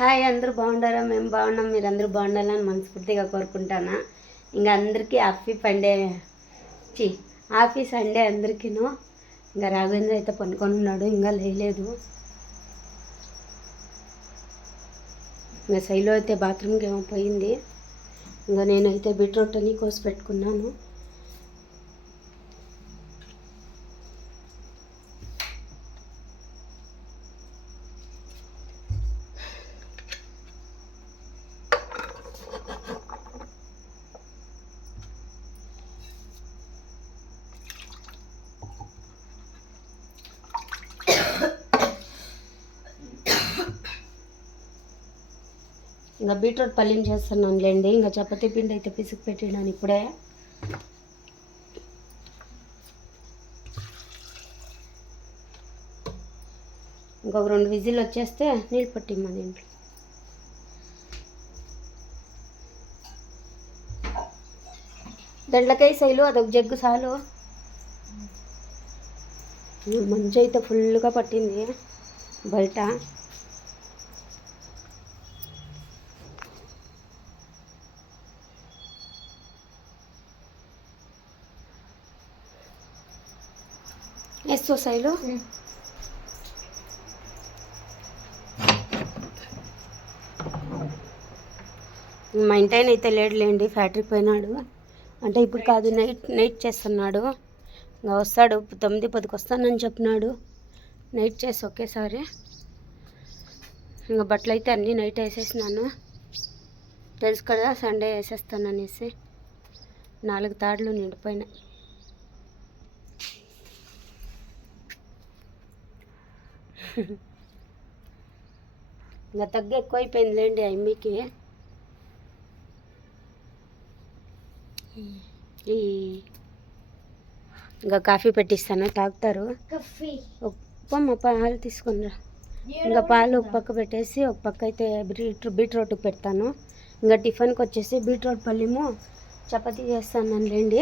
Hi అందరూ బాగుండారా? మేము బాగున్నాం మీరు అందరూ బాగుండాలని మనస్ఫూర్తిగా కోరుకుంటానా? ఇంకా అందరికీ హ్యాపీ పండే చి హ్యాపీ సండే అందరికీను. ఇంకా రాఘవేంద్ర అయితే పనుకొని ఉన్నాడు ఇంకా లేలేదు ఇంకా శైలో అయితే బాత్రూమ్కి ఏమో పోయింది. ఇంకా నేనైతే బీట్రూట్ అని కోసి పెట్టుకున్నాను. ఇంకా బీట్రూట్ పల్లీని చేస్తున్నాను లేండి ఇంకా చపాతీ పిండి అయితే పిసికి పెట్టినాను ఇప్పుడే. ఇంకొక రెండు విజిల్ వచ్చేస్తే నీళ్ళు పట్టిమ్మా దీంట్లో. దండకాయ శైలు అదొక జగ్గు సాలు. మంచి అయితే ఫుల్గా పట్టింది బయట. వేస్తూ శైలు మా ఇంటి ఆయన అయితే లేడులేండి ఫ్యాక్టరీకి పోయినాడు. అంటే ఇప్పుడు కాదు నైట్ నైట్ చేస్తున్నాడు. ఇంకా వస్తాడు తొమ్మిది పదికి వస్తానని చెప్పినాడు. నైట్ చేసి ఒకేసారి. ఇంకా బట్టలు అయితే అన్నీ నైట్ వేసేసినాను. తెలుసు కదా సండే వేసేస్తాను అనేసి నాలుగు తాడులు నిండిపోయినాయి. ఇంకా తగ్గ ఎక్కువైపోయిందిలేండి అమ్మికి ఇంకా కాఫీ పెట్టిస్తాను తాగుతారు. ఒప్పమ్మ పాలు తీసుకునిరా ఇంకా పాలు ఒక పక్క పెట్టేసి ఒక పక్క అయితే బీట్ బీట్రూట్ పెడతాను. ఇంకా టిఫిన్కి వచ్చేసి బీట్రూట్ పల్లిము చపాతీ చేస్తాను లేండి.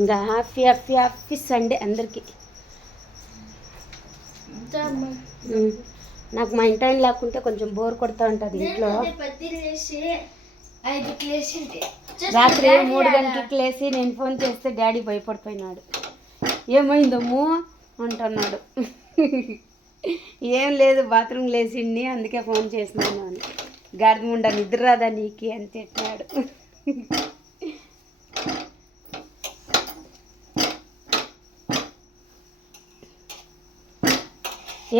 ఇంకా హ్యాపీ హ్యాపీ హ్యాపీ సండే అందరికీ. నాకు మా ఇంటి ఆయన లేకుంటే కొంచెం బోర్ కొడతా ఉంటుంది ఇంట్లో. రాత్రి మూడు గంటలకు లేచి నేను ఫోన్ చేస్తే డాడీ భయపడిపోయినాడు. ఏమైందమ్ము? అంటున్నాడు. ఏం లేదు బాత్రూమ్ లేచిండి అందుకే ఫోన్ చేసినాను అని. గాడిద ముండ నిద్ర రాదా నీకి? అని తిట్టాడు.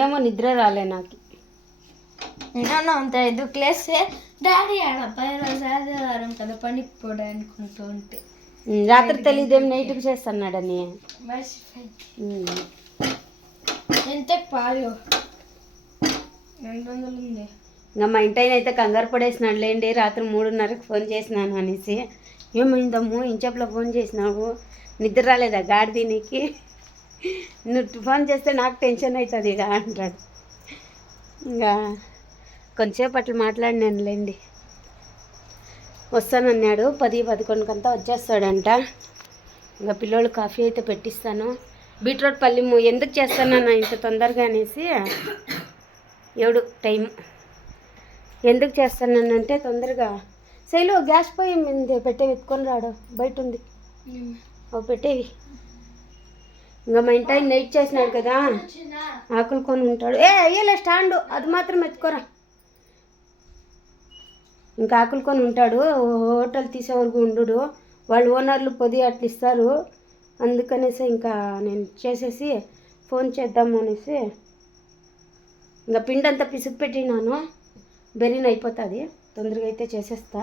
ఏమో నిద్ర రాలే నాకు. నేను అంత ఐదు క్లాస్ డాడీ ఆడ రోజు ఆదివారం కదా పండుగ పోడా అనుకుంటూ ఉంటే. రాత్రి తెలియదేం నైట్కి చేస్తున్నాడని. ఎంత పాలు? రెండు వందలు ఉంది ఇంకా మా ఇంటి ఆయన అయితే కంగారు పడేసినాడు లేండి రాత్రి మూడున్నరకు ఫోన్ చేసినాను అనేసి. ఏమైందమ్ము ఇంచెప్లో ఫోన్ చేసినావు నిద్ర రాలేదా గాడిది నీకు నువ్వు ఫోన్ చేస్తే నాకు టెన్షన్ అవుతుంది ఇక అంటాడు. ఇంకా కొంచెంసేపు అట్లా మాట్లాడినాను లేండి వస్తానన్నాడు పది పదకొండుకంతా వచ్చేస్తాడంట. ఇంకా పిల్లోళ్ళు కాఫీ అయితే పెట్టిస్తాను. బీట్రూట్ పల్లిము ఎందుకు చేస్తానన్నా ఇంత తొందరగా అనేసి ఏడు టైం ఎందుకు చేస్తానంటే తొందరగా. శైలు గ్యాస్ పొయ్యి మీద పెట్టేవి ఎత్తుకొని రాడు. బయట ఉంది. అవి పెట్టేవి ఇంకా మా ఇంటి ఆయన నైట్ చేసినాడు కదా. ఆకులు కొని ఉంటాడు. ఏ అయ్యలే స్టాండు. అది మాత్రం ఎత్తుకోరా ఇంకా ఆకులు కొని ఉంటాడు. హోటల్ తీసే వరకు ఉండు వాళ్ళు ఓనర్లు పొది అట్లా ఇస్తారు. అందుకనేసి ఇంకా నేను చేసేసి ఫోన్ చేద్దాం అనేసి ఇంకా పిండి అంతా పిసుకు పెట్టినాను. బెరీన్ అయిపోతుంది. తొందరగా అయితే చేసేస్తా.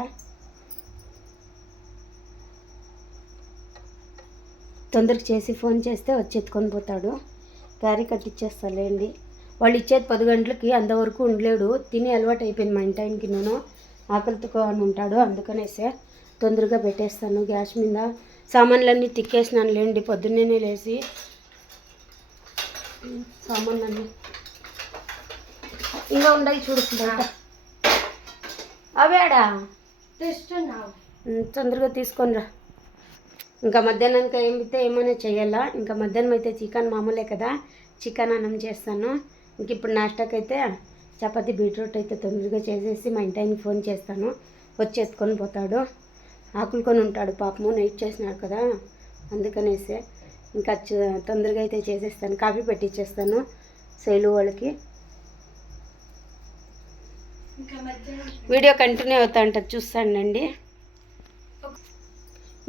తొందరగా చేసి ఫోన్ చేస్తే వచ్చి ఎత్తుకొని పోతాడు. క్యారీ కట్టిచ్చేస్తాలేండి వాళ్ళు ఇచ్చేది పది గంటలకి అంతవరకు ఉండలేడు. తిని అలవాటు అయిపోయింది మా ఇంటి ఆయనకి నేను. ఆకలితో అని ఉంటాడు. అందుకనేసే తొందరగా పెట్టేస్తాను. గ్యాస్ మీద సామాన్లన్నీ తిక్కేసినాను లేండి పొద్దున్నే లేచి సామాన్లన్నీ ఇంకా ఉండయి చూడు. అవేడా తెస్తున్నావు. తొందరగా తీసుకొని రా. ఇంకా మధ్యాహ్నానికి ఏమితే ఏమైనా చేయాలా? ఇంకా మధ్యాహ్నం అయితే చికెన్ మామూలే కదా. చికెన్ అన్నం చేస్తాను. ఇంక ఇప్పుడు నాష్టాకి అయితే చపాతీ బీట్రూట్ అయితే తొందరగా చేసేసి మా ఇంటి ఆయనకి ఫోన్ చేస్తాను. వచ్చి ఎత్తుకొని పోతాడు. ఆకులు కొని ఉంటాడు పాపము. నైట్ చేసినాడు కదా. అందుకనేసి ఇంకా తొందరగా అయితే చేసేస్తాను. కాఫీ పెట్టిచ్చేస్తాను శైలు వాళ్ళకి. వీడియో కంటిన్యూ అవుతా ఉంటుంది. చూస్తానండి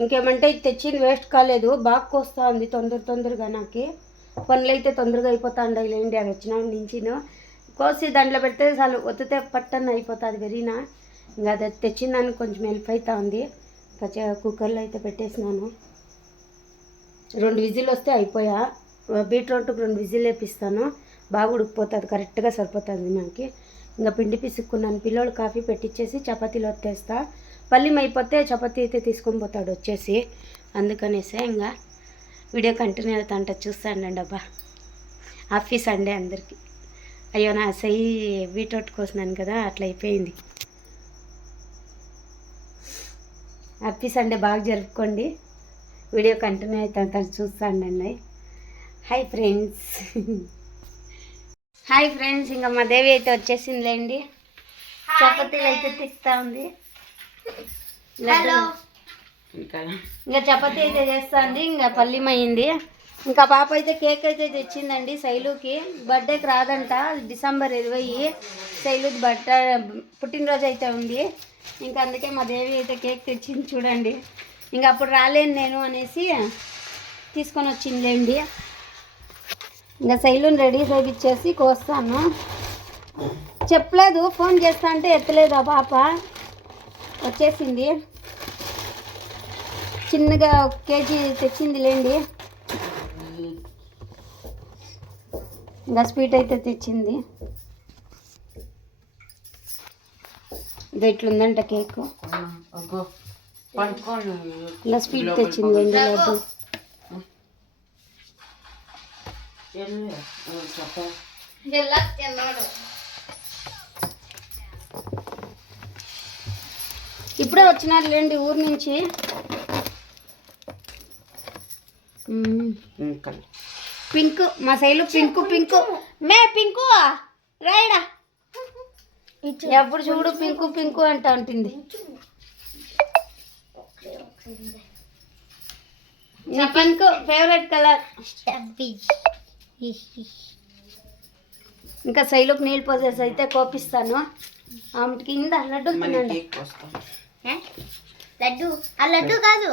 ఇంకేమంటే ఇది తెచ్చింది వేస్ట్ కాలేదు బాగా కోస్తుంది తొందర తొందరగా నాకు. పనులు అయితే తొందరగా అయిపోతా ఉండాలండి అది వచ్చిన నుంచిను. కోసి దాంట్లో పెడితే చాలు ఒత్తితే పట్టన అయిపోతుంది వెరీనా. ఇంకా అది తెచ్చిందని కొంచెం హెల్ప్ అవుతా ఉంది కుక్కర్లో అయితే పెట్టేసినాను. రెండు విజిల్ వస్తే అయిపోయా. బీట్రూట్కి రెండు విజిల్ వేపిస్తాను. బాగా ఉడికిపోతుంది కరెక్ట్గా సరిపోతుంది మనకి ఇంకా పిండి పిసుక్కున్నాను. పిల్లోడు కాఫీ పెట్టించేసి చపాతీలు వత్తేస్తా పల్లిం అయిపోతే చపాతీ అయితే తీసుకొని పోతాడు వచ్చేసి. అందుకనేసే ఇంకా వీడియో కంటిన్యూ అవుతా అంటే చూస్తానండి అబ్బా. హ్యాపీ సండే అందరికీ. అయ్యో నా సై బీట్రూట్ కోసినాను కదా అట్లా అయిపోయింది. హ్యాపీ సండే బాగా జరుపుకోండి. వీడియో కంటిన్యూ అవుతా చూస్తానండి. Hi friends. హాయ్ ఫ్రెండ్స్ ఇంకా మా దేవి అయితే వచ్చేసిందిలేండి. చపాతీలు అయితే తిస్తా ఉంది. హలో. ఇంకా చపాతీ అయితే చేస్తుంది ఇంకా పల్లిం అయింది. ఇంకా పాప అయితే కేక్ అయితే తెచ్చిందండి శైలుకి. బర్త్డేకి రాదంట డిసెంబర్ ఇరవై. శైలు బర్త్డే పుట్టినరోజు అయితే ఉంది. ఇంకా అందుకే మా దేవి అయితే కేక్ తెచ్చింది చూడండి. ఇంకా అప్పుడు రాలేను నేను అనేసి తీసుకొని వచ్చిందిలేండి. ఇంకా శైలుని రెడీ చేయించేసి కోస్తాను. చెప్పలేదు ఫోన్ చేస్తా అంటే ఎత్తలేదు ఆ పాప? వచ్చేసింది. చిన్నగా ఒక కేజీ తెచ్చింది లేండి. ఇంకా స్వీట్ అయితే తెచ్చింది. ఇది ఎట్లుందంట కేక్. ఇలా స్వీట్ తెచ్చింది అండి లడ్డు ఇప్పుడే వచ్చినారు లేండి ఊరు నుంచి. పింక్ మా సైలు పింకు పింకు. మే పింకు రాయడా ఎప్పుడు చూడు పింకు పింకు అంట ఉంటుంది నీ పింక్ ఫేవరెట్ కలర్ ఇంకా శైలుకు నీళ్ళు పోసేసి అయితే కోపిస్తాను. ఆమెకి కింద లడ్డు తినండి. లడ్డు. ఆ లడ్డు కాదు.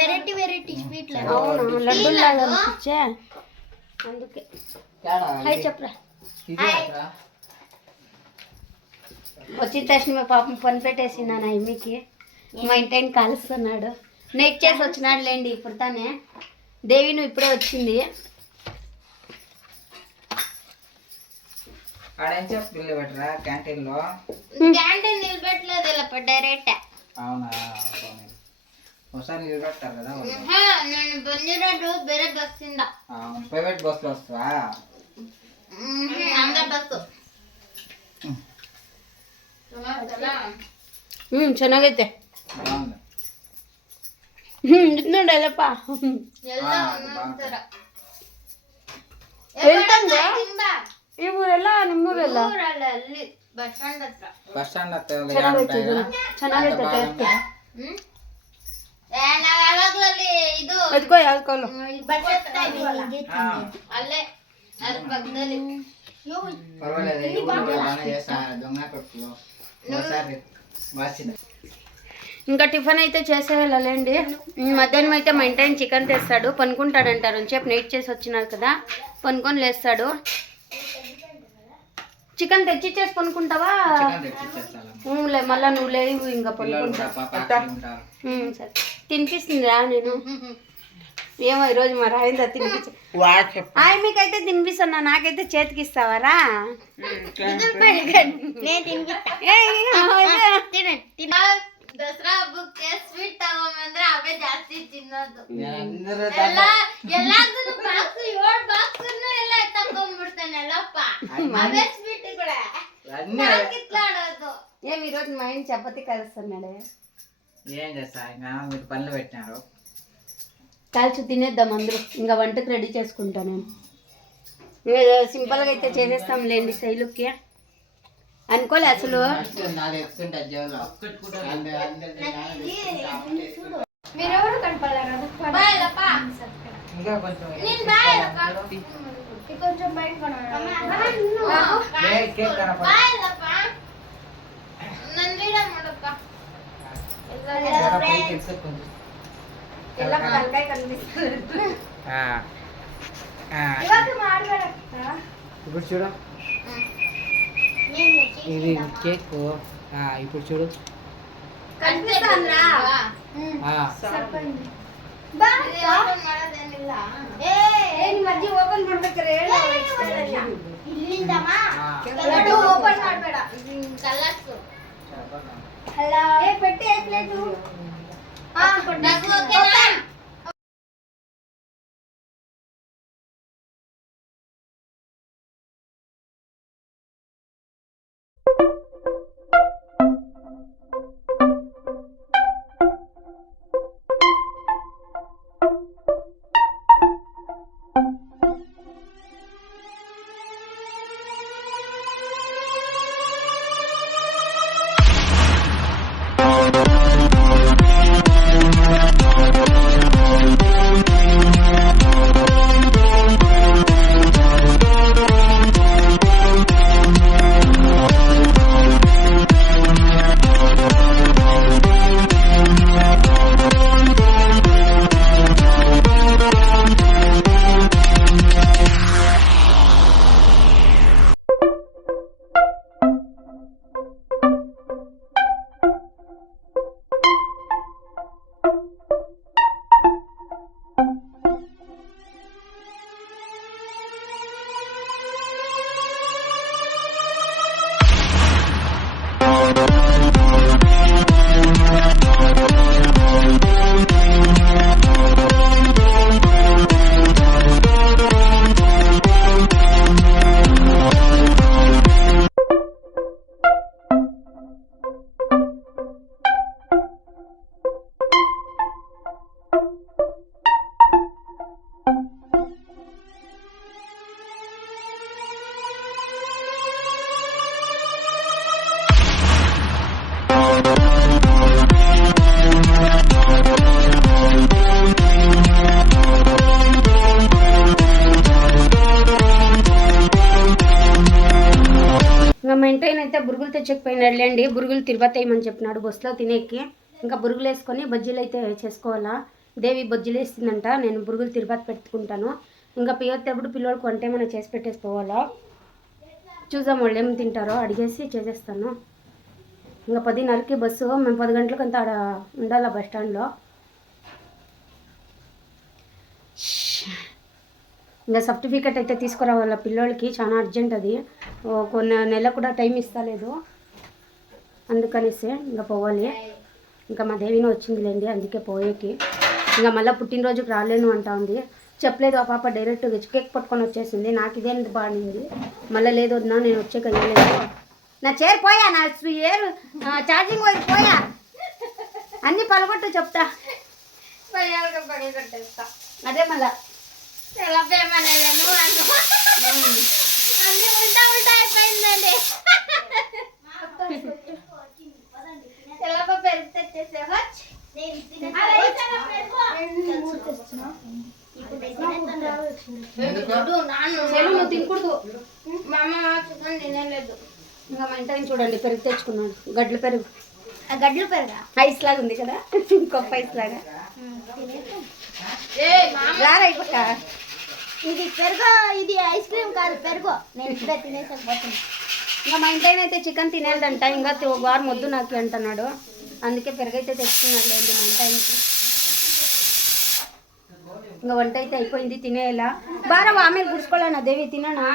వెరైటీ వెరైటీ స్వీట్లు అవును లడ్డు లాగా అందుకే. హాయ్ చెప్పరా. వచ్చిన తక్షణ మా పాపం పని పెట్టేసి నా ఎమ్మికి మా ఇంటిని కాలుస్తున్నాడు. నెట్ చేసి వచ్చినాడు లేండి ఇప్పుడు తానే. దేవి నువ్వు ఇప్పుడే వచ్చింది. ఆడేం చెప్పి బిల్లు పెట్టరా క్యాంటీన్లో క్యాంటీన్ నిలబెట్టలేదు ఇలా డైరెక్ట్ అవునా పోనీ. ఒకసారి నిలబెడతారు కదా వాళ్ళు. నేను ಬಂದಿರೋದು ಬೇರೆ ಬಸ್ ಇಂದ ఆ, ప్రైవేట్ బస్సులో వస్తావా ನಮ್ದೇ ಬಸ್ಸು ಹ್ಞೂ ಚೆನ್ನಾಗೈತೆ బాగుంది ಹ್ಞೂ ನೋಡಲ್ಲಪ್ಪ ಎಲ್ಲ ఈ ಊರೆಲ್ಲ ನಿಮ್ಮೂರೆಲ್ಲ ಬಸ್ ಸ್ಟ್ಯಾಂಡ್ ಹತ್ರ ಬಸ್ ಸ್ಟ್ಯಾಂಡ್ ಹತ್ರ ಚೆನ್ನಾಗಿರ್ತದೆ ಅದಕ್ಕೋ ಯಾವ್ದು ఇంకా టిఫిన్ అయితే చేసేయాలండి మధ్యాహ్నం అయితే మా ఇంటి చికెన్ తెస్తాడు. పనుకుంటాడంటారు అని చెప్పి నైట్ చేసి వచ్చినారు కదా. పనుకొని లేస్తాడు. చికెన్ తెచ్చిచ్చేసి కొనుక్కుంటావా లే మళ్ళా నువ్వు లేవు ఇంకా పొనుకుంటావు సరే. తినిపిస్తుందిరా నేను. ఏమో ఈరోజు మా రాయిందా తినిపించి. ఆయన మీకైతే తినిపిస్తున్నా నాకైతే చేతికి ఇస్తావారా నేను తినిపిస్తా. ದಸರಾ ಹಬ್ಬಕ್ಕೆ ಸ್ವೀಟ್ ತಗೊಂಬಂದ್ರೆ ಅವೇ ಜಾಸ್ತಿ ತಿನ್ನೋದು అందరూ ಎಲ್ಲ ಎಲ್ಲಾದನ್ನು ಬಾಕ್ಸ್ ಏಳ್ ಬಾಕ್ಸ್ ಎಲ್ಲ ತಗೊಂಡ್ಬಿಡ್ತಾನೆ ಎಲ್ಲಪ್ಪ ಅವೇ ಸ್ವೀಟ್ಗಳೇ అన్నీ ಕಿತ್ಲಾಡೋದು ఏమి ఈరోజు మా ఆయన చపాతి కలుస్తున్నాడే ఏం చేస్తా ఇంకా మీరు పనులు పెట్టినారు కాల్చి తినేద్దాం అందరూ ఇంకా వంటకు రెడీ చేసుకుంటా నేను సింపుల్గా అయితే చేసేస్తాంలేండి స్టైలుకి నాది ఎత్తుకుంటా. మీరెవరు కొంచెం కొంచెం బయట ఇప్పుడు చూడు. ఇది కేక్ ఆ, ఇప్పుడు చూడు కనిపిస్తుందా ఆ. ಮಜ್ಜಿ తిరుపతి వేయమని చెప్పినాడు. బస్సులో తినేకి ఇంకా బురుగులు వేసుకొని బజ్జీలు అయితే చేసుకోవాలా? దేవి బజ్జీలు వేస్తుందంట నేను బురుగులు తిరుపతి పెట్టుకుంటాను. ఇంకా పియ్యొత్తేప్పుడు పిల్లలకు వంట ఏమైనా చేసి పెట్టేసుకోవాలా చూసాం వాళ్ళు ఏం తింటారో. అడిగేసి చేసేస్తాను. ఇంకా పదిన్నరకి బస్సు. మేము పది గంటలకు అంతా ఆడ ఉండాలా బస్ స్టాండ్లో. ఇంకా సర్టిఫికెట్ అయితే తీసుకురావాల పిల్లోళ్ళకి. చాలా అర్జెంట్ అది. ఓ కొన్ని నెల కూడా టైం ఇస్తలేదు. అందుకనేసి ఇంకా పోవాలి. ఇంకా మా దేవిని వచ్చిందిలేండి అందుకే పోయేకి. ఇంకా మళ్ళీ పుట్టినరోజుకి రాలేను అంటా ఉంది. చెప్పలేదు ఆ పాప డైరెక్ట్ కేక్ పట్టుకొని వచ్చేసింది. నాకు ఇదేం బాగుంది మళ్ళీ లేదు వద్దా నేను వచ్చే కలియలేదు నా చేరు పోయా నా ఏరు ఛార్జింగ్ వైర్ పోయా అన్నీ పలగొట్టు చెప్తా. అదే మళ్ళా ఎలా పేమనేదాన్ని అన్ని ఉల్టా ఉల్టా అయిపోయిందండి ఎలా పెరుగు తెచ్చేసావా సెలు నువ్వు తినకూడదు మా అమ్మ చికెన్ తినలేదు ఇంకా మా ఇంటి చూడండి పెరుగు తెచ్చుకున్నాడు గడ్ల పెరుగు గడ్డలు పెరుగా ఐస్ లాగా ఉంది కదా కొప్ప ఐస్ లాగా రారా ఇది పెరుగు ఇది ఐస్ క్రీమ్ కాదు పెరుగు నేను ఇప్పుడే తినేసకపోతున్నా ఇంకా మా ఇంటి అయితే చికెన్ తినేదంట ఇంకా వారం వద్దు నాకు అంటున్నాడు అందుకే పెరుగు అయితే తెచ్చుకున్నాడు లేండి ఆయనకి ఇంకా వంట అయితే అయిపోయింది తినేలా బాగా ఆమె గుడుచుకోలేనా దేవి తిననా?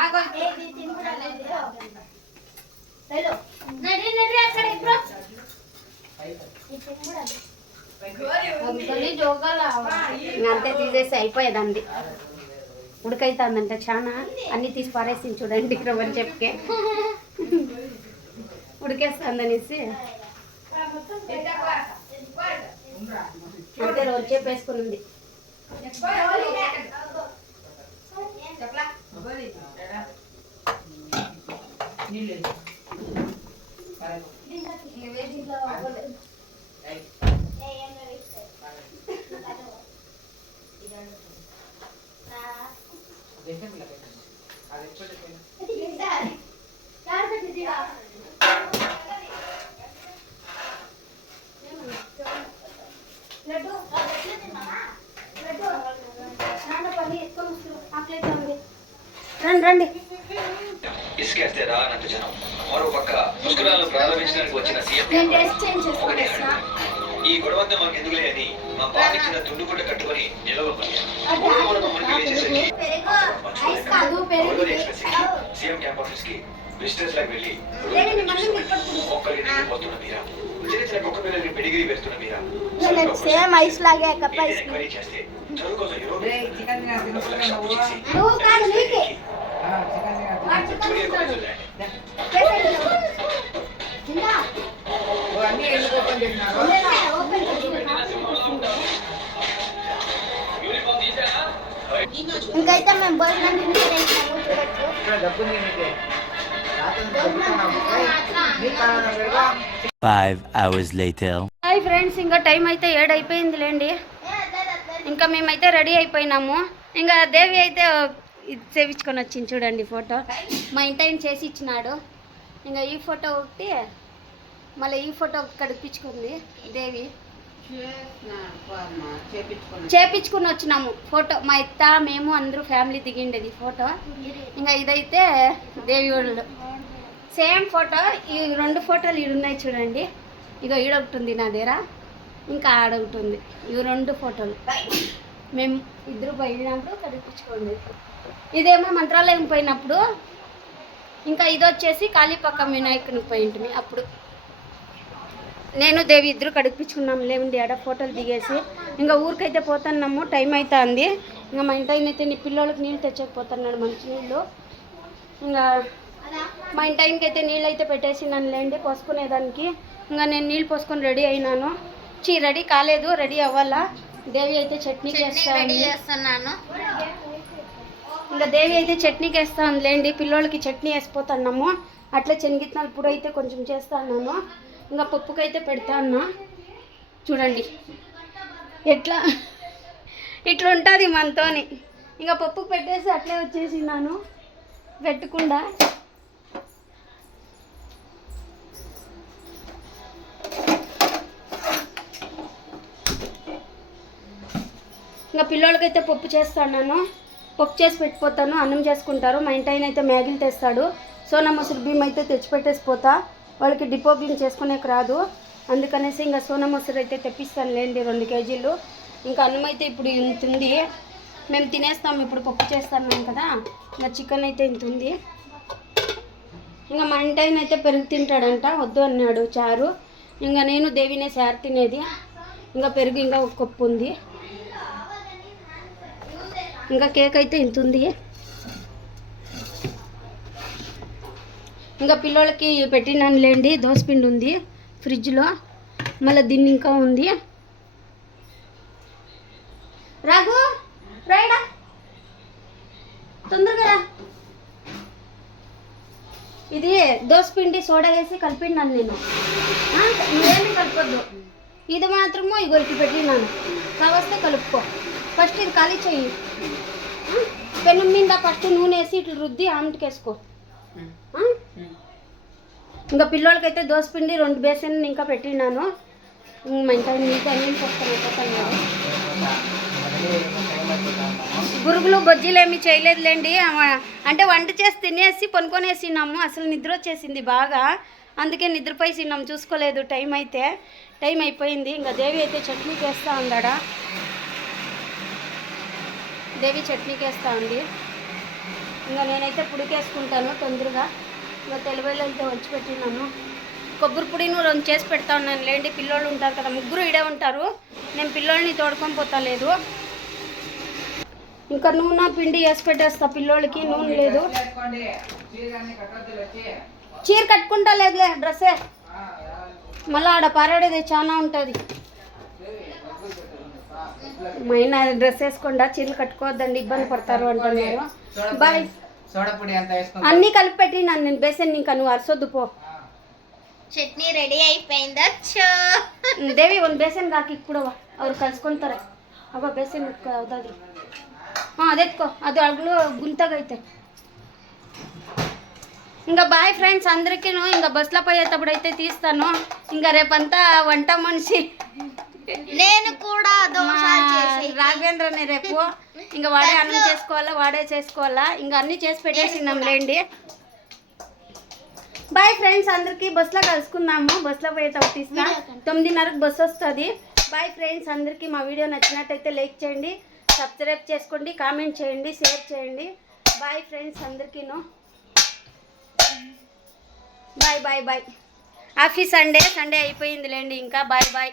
అంతే తీసేసి అయిపోయేదండి ఉడకైతుందంట చాలా అన్నీ తీసి పారేసింది చూడండి రవ్వని చెప్పకే ఉడికేస్తుందనేసి. అంతే రోజు చెప్పేసుకుని ఉంది నీళ్ళు వేయి. పరగు. రైట్. దేశం ఇలా పెట్టండి. అది ఎప్పుడు పెట్టండి. రండి రండి. ఇసుకేస్తే రానంత జనం. మరో పక్క పుష్కరాలను ప్రారంభించడానికి వచ్చిన సీఎం. ఈ గొడవంతా మనకు ఎందుకులే అని మా పాలిచ్చిన తుండు కూడా కట్టుకొని సీఎం క్యాంప్ ఆఫీస్కి విజిటర్స్ లాగా వెళ్ళి లేదండి, మళ్ళీ ఒక్కరికి పోతున్న మీరా? చిన్న చిన్న కుక్క పిల్లలకి పెడిగిరి వేస్తున్న మీరా? సేమ్ ఐస్ లాగే కప్ మీరు ఐస్ ఎంక్వైరీ చేస్తే చదువు కోసం ఇంకైతే మేము భోజనం. హాయ్ ఫ్రెండ్స్ ఇంకా టైం అయితే ఏడు అయిపోయింది లేండి ఇంకా మేమైతే రెడీ అయిపోయినాము ఇంకా దేవి అయితే ఇది చేపించుకొని వచ్చింది చూడండి ఫోటో. మా ఇంటి ఆయన చేసి ఇచ్చినాడు. ఇంకా ఈ ఫోటో ఒకటి మళ్ళీ ఈ ఫోటో కడిపించుకుంది దేవి. చేపించుకుని వచ్చినాము ఫోటో. మా ఇత్త మేము అందరూ ఫ్యామిలీ దిగిండేది ఫోటో. ఇంకా ఇదైతే దేవి ఊళ్ళు సేమ్ ఫోటో ఈ రెండు ఫోటోలు ఇవి ఉన్నాయి చూడండి. ఇగో ఈడ ఒకటి ఉంది నా దగ్గర. ఇంకా ఆడొకటి ఉంది. ఇవి రెండు ఫోటోలు. మేము ఇద్దరు పోయినప్పుడు కడిపించుకోండి ఇదేమో మంత్రాలయం పోయినప్పుడు. ఇంకా ఇది వచ్చేసి కాళీపక్క వినాయకునికి పోయింటిమి అప్పుడు. నేను దేవి ఇద్దరు కడిపించుకున్నాం లేవండి ఆడ ఫోటోలు దిగేసి. ఇంకా ఊరికైతే పోతున్నాము టైం అవుతుంది ఇంకా మా ఇంటి అయితే నీ పిల్లలకి నీళ్ళు తెచ్చకపోతున్నాడు మంచి నీళ్ళు. ఇంకా మా ఇంటి అయితే నీళ్ళు అయితే పెట్టేసి నన్ను లేండి పోసుకునేదానికి. ఇంకా నేను నీళ్ళు పోసుకొని రెడీ అయినాను. చీ రెడీ కాలేదు రెడీ అవ్వాలా? దేవి అయితే చట్నీకి వేస్తాను చేస్తున్నాను. ఇంకా దేవి అయితే చట్నీకి వేస్తాను లేండి పిల్లోళ్ళకి చట్నీ వేసిపోతున్నాము. అట్లా చెనిగిత్తనాలు పొడి అయితే కొంచెం చేస్తాను ఇంకా పప్పుకైతే పెడతాను చూడండి. ఎట్లా? ఇట్లా ఉంటుంది మనతోని. ఇంకా పప్పుకు పెట్టేసి అట్లే వచ్చేసినాను పెట్టకుండా. ఇంకా పిల్లోళ్ళకైతే పప్పు చేస్తాను పప్పు చేసి పెట్టిపోతాను అన్నం చేసుకుంటారు. మా ఇంటి ఆయన అయితే మ్యాగీలు తెస్తాడు. సోనా మసూరి బియ్యం అయితే తెచ్చిపెట్టేసి పోతా. వాళ్ళకి డిపో చేసుకునేకి రాదు. అందుకనేసి ఇంకా సోనా అయితే తెప్పిస్తాను లేండి రెండు కేజీలు. ఇంకా అన్నం అయితే ఇప్పుడు ఇంత ఉంది. మేము తినేస్తాం ఇప్పుడు పప్పు చేస్తాను కదా. ఇంకా చికెన్ అయితే ఇంత ఉంది. ఇంకా మా ఇంటి ఆయన అయితే పెరుగు తింటాడంట వద్దు అన్నాడు చారు. ఇంకా నేను దేవినే చారు తినేది. ఇంకా పెరుగు ఇంకా ఒక కప్పు ఉంది. ఇంకా కేక్ అయితే ఇంత ఉంది. ఇంకా పిల్లోళ్ళకి పెట్టినానులేండి దోసపిండి ఉంది ఫ్రిడ్జ్లో. మళ్ళీ దీన్ని ఇంకా ఉంది. రాఘు రైడా తొందరగా రా. ఇది దోసపిండి సోడా వేసి కలిపినాను నేను. ఆ, నువ్వేమి ఇది మాత్రము ఇగో పెట్టినాను. కావస్తే కలుపుకో. ఫస్ట్ ఇది ఖాళీ చెయ్యి. పెనం మీద ఫస్ట్ నూనె వేసి ఇట్లా రుద్ది ఆమెటికి వేసుకో ఇంకా పిల్లోళ్ళకైతే దోసపిండి రెండు బేసన్ ఇంకా పెట్టినాను. ఇంక మా నీకు అన్నీ గురుగులు బొజ్జీలు ఏమి చేయలేదులేండి. అంటే వంట చేసి తినేసి పనుకొనేసినాము. అసలు నిద్ర వచ్చేసింది బాగా. అందుకే నిద్రపోయి తిన్నాం చూసుకోలేదు. టైం అయితే టైం అయిపోయింది. ఇంకా దేవి అయితే చట్నీ చేస్తూ ఉందాడా. దేవి చట్నీకి వేస్తా ఉంది ఇంకా నేనైతే పుడికేసుకుంటాను తొందరగా. ఇంకా తెలివేలు అయితే వచ్చి పెట్టినాను కొబ్బరి పొడిని రెండు చేసి పెడతా ఉన్నాను లేండి. పిల్లోళ్ళు ఉంటారు కదా ముగ్గురు ఇడే ఉంటారు. నేను పిల్లోళ్ళని తోడుకొని పోతా లేదు. ఇంకా నూనె పిండి వేసి పెట్టేస్తా పిల్లోళ్ళకి నూనె లేదు. చీర కట్టుకుంటా లేదులే డ్రెస్సే. మళ్ళీ ఆడ పారాడేది చాలా ఉంటుంది. మా ఆయన డ్రెస్ వేసుకోండా చీరలు కట్టుకోవద్దండి ఇబ్బంది పడతారు అంటున్నారు బాయ్ సోడా పొడి అంత వేసుకుంటా అన్నీ కలిపి పెట్టి నన్ను నేను బేసన్ ఇంకా నువ్వు అరసొద్దు పో చట్నీ రెడీ అయిపోయిందా చో ದೇವಿ ಒಂದು ಬೇಸನ್ ಹಾಕಿ ಕೊಡವ ಅವ್ರು ಕಲ್ಸ್ಕೊಂತಾರೆ ಅವ ಬೇಸನ್ ಹೌದಾದ್ರು ಹಾಂ ಅದೆತ್ಕೋ ಅದು ಅಗ್ಲು గుంతగైతే ఇంకా బాయ్ ఫ్రెండ్స్ అందరికీ ఇంకా బస్సులో పోయేటప్పుడు అయితే తీస్తాను ఇంకా రేపంతా వంట మనిషి నేను కూడా రాఘవేంద్రనే రేపు ఇంకా వాడే అన్నం చేసుకోవాలా వాడే చేసుకోవాలా? ఇంకా అన్ని చేసి పెట్టేసినాం లేండి. బాయ్ ఫ్రెండ్స్ అందరికీ బస్సులో కలుసుకుందాము. బస్సులో పోయేటప్పుడు తీస్తా. తొమ్మిదిన్నరకు బస్సు వస్తుంది. బాయ్ ఫ్రెండ్స్ అందరికీ మా వీడియో నచ్చినట్టయితే లైక్ చేయండి. సబ్స్క్రైబ్ చేసుకోండి కామెంట్ చేయండి షేర్ చేయండి. Bye friends అందరికీను. Bye bye bye office Sunday Sunday అయిపోయింది లేండి ఇంకా. Bye bye